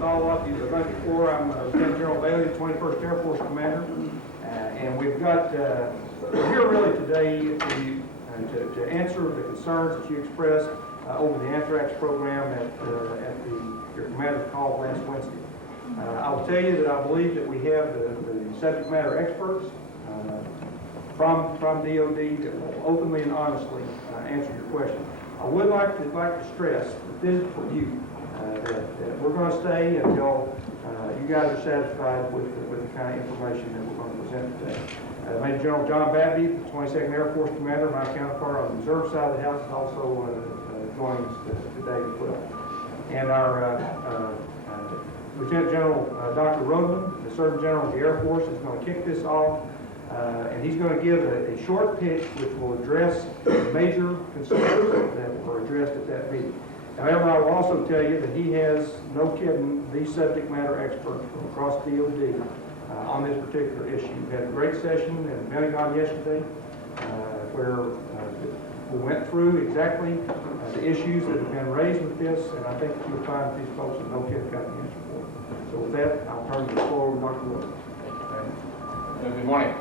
with all of you the night before. I'm Lieutenant General Bailey, the 21st Air Force Commander, and we're here really today to answer the concerns that you expressed over the anthrax program at your commander's call last Wednesday. I will tell you that I believe that we have the subject matter experts from DOD that will openly and honestly answer your question. I would like to stress that this is for you. That we're going to stay until you guys are satisfied with the kind of information that we're going to present today. Major General John Babby, the 22nd Air Force Commander, my counterpart on the reserve side of the house, is also joining us today as well. And our Lieutenant General Dr. Roadman, the Surgeon General of the Air Force, is going to kick this off. And he's going to give a short pitch which will address major concerns that were addressed at that meeting. However, I will also tell you that he has, no kidding, these subject matter experts from across DOD on this particular issue. We had a great session in the Pentagon yesterday where we went through exactly the issues that have been raised with this, and I think that you'll find that these folks have no kidding got the answer for it. So with that, I'll turn the floor over to Dr. Wood. Good morning.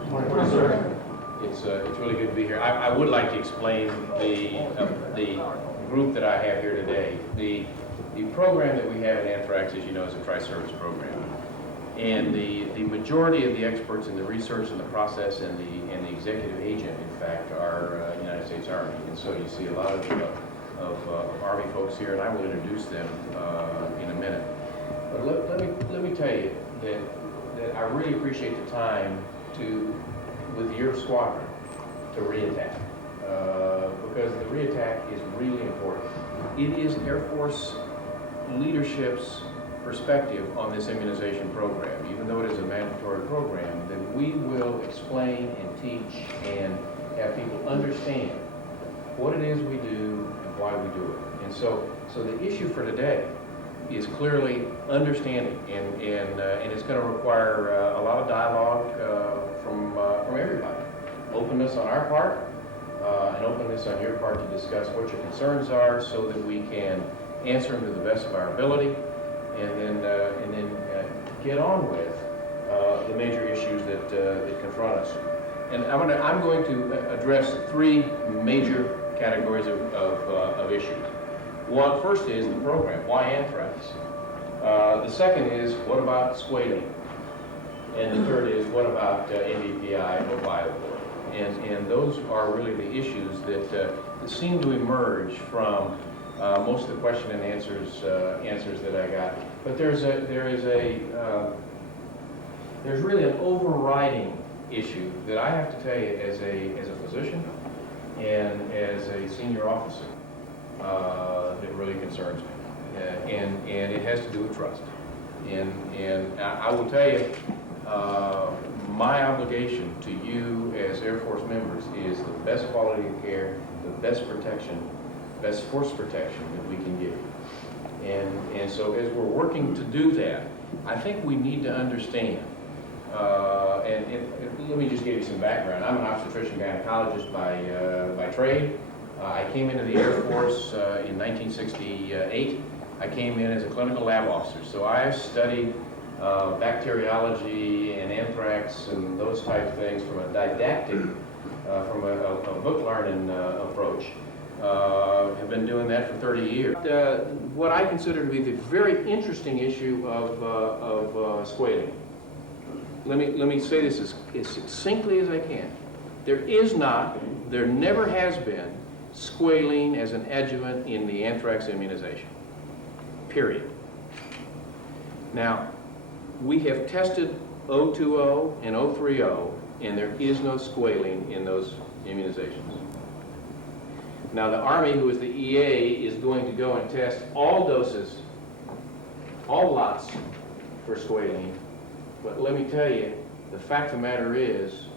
Good morning, sir. It's really good to be here. I would like to explain the group that I have here today. The program that we have at Anthrax, as you know, is a tri-service program. And the majority of the experts in the research and the process and the executive agent, in fact, are United States Army. And so you see a lot of Army folks here, and I will introduce them in a minute. But let me tell you that I really appreciate the time with your squadron to re-attack. Because the re-attack is really important. It is Air Force leadership's perspective on this immunization program, even though it is a mandatory program, that we will explain and teach and have people understand what it is we do and why we do it. And so the issue for today is clearly understanding, and it's going to require a lot of dialogue from everybody. Openness on our part, and openness on your part to discuss what your concerns are, so that we can answer them to the best of our ability, and then get on with the major issues that confront us. And I'm going to address three major categories of issues. One, first is the program. Why anthrax? The second is, what about squalene? And the third is, what about NDPI or BioBoard? And those are really the issues that seem to emerge from most of the question and answers that I got. But there's really an overriding issue that I have to tell you as a physician and as a senior officer that really concerns me, and it has to do with trust. And I will tell you, my obligation to you as Air Force members is the best quality of care, the best protection, best force protection that we can give you. And so as we're working to do that, I think we need to understand, let me just give you some background. I'm an obstetrician gynecologist by trade. I came into the Air Force in 1968. I came in as a clinical lab officer, so I studied bacteriology and anthrax and those type of things from a didactic, from a book learning approach. Have been doing that for 30 years. What I consider to be the very interesting issue of squalene. Let me say this as succinctly as I can. There never has been squalene as an adjuvant in the anthrax immunization. Period. Now, we have tested 020 and 030, and there is no squalene in those immunizations. Now, the Army, who is the EA, is going to go and test all doses, all lots for squalene. But let me tell you, the fact of the matter is,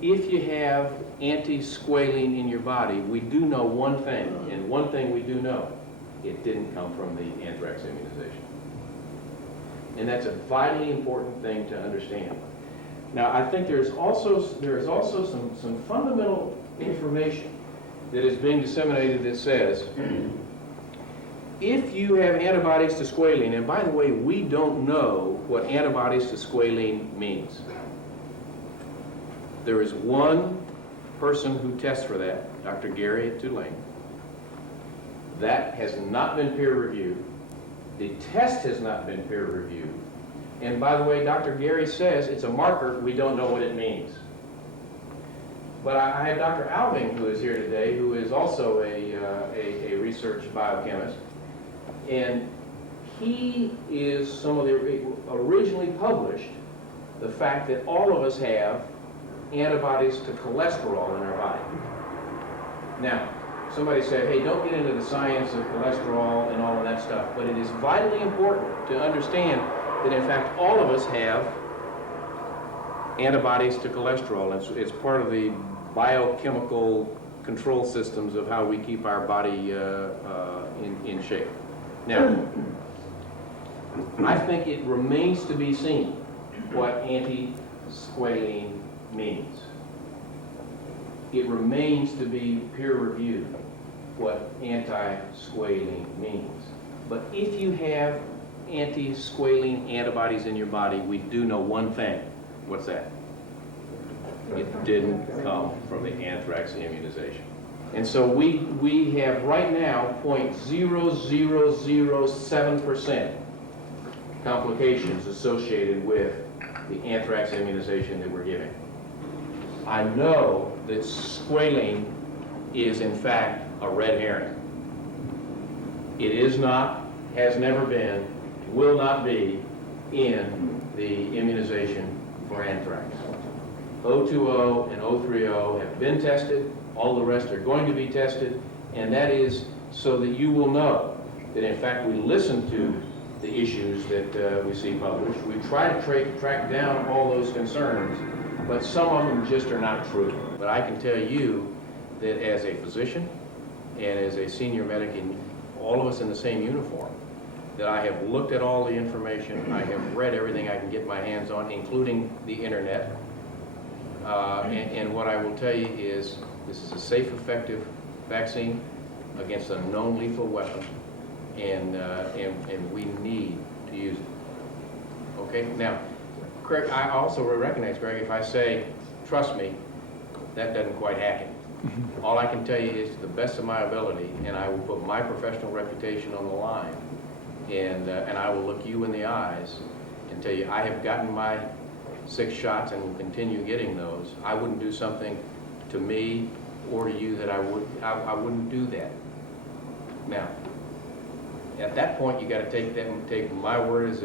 if you have anti-squalene in your body, we do know one thing, and one thing we do know, it didn't come from the anthrax immunization. And that's a vitally important thing to understand. Now, I think there is also some fundamental information that is being disseminated that says if you have antibodies to squalene, and by the way, we don't know what antibodies to squalene means. There is one person who tests for that, Dr. Gary at Tulane. That has not been peer-reviewed. The test has not been peer-reviewed. And by the way, Dr. Gary says it's a marker, we don't know what it means. But I have Dr. Alving, who is here today, who is also a research biochemist. And he is some of the originally published the fact that all of us have antibodies to cholesterol in our body. Now, somebody said, hey, don't get into the science of cholesterol and all of that stuff, but it is vitally important to understand that in fact all of us have antibodies to cholesterol. It's part of the biochemical control systems of how we keep our body in shape. Now, I think it remains to be seen what anti-squalene means. It remains to be peer-reviewed what anti-squalene means. But if you have anti-squalene antibodies in your body, we do know one thing. What's that? It didn't come from the anthrax immunization. And so we have right now 0.0007% complications associated with the anthrax immunization that we're giving. I know that squalene is in fact a red herring. It is not, has never been, will not be in the immunization for anthrax. 020 and 030 have been tested, all the rest are going to be tested, and that is so that you will know that in fact we listen to the issues that we see published. We try to track down all those concerns, but some of them just are not true. But I can tell you that as a physician and as a senior medic, in all of us in the same uniform, that I have looked at all the information, I have read everything I can get my hands on, including the internet. And what I will tell you is this is a safe, effective vaccine against a known lethal weapon, and we need to use it. Okay, now, Craig, I also recognize, Greg, if I say, trust me, that doesn't quite hack it. All I can tell you is to the best of my ability, and I will put my professional reputation on the line, and I will look you in the eyes and tell you I have gotten my 6 shots and will continue getting those. I wouldn't do something to me or to you that I wouldn't do that. Now, at that point, you got to take my word as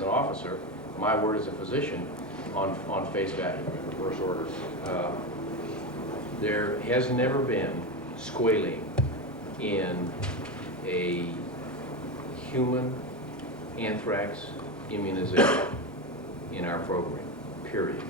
an officer, my word as a physician, on face value, in reverse order. There has never been squalene in a human anthrax immunization in our program, period.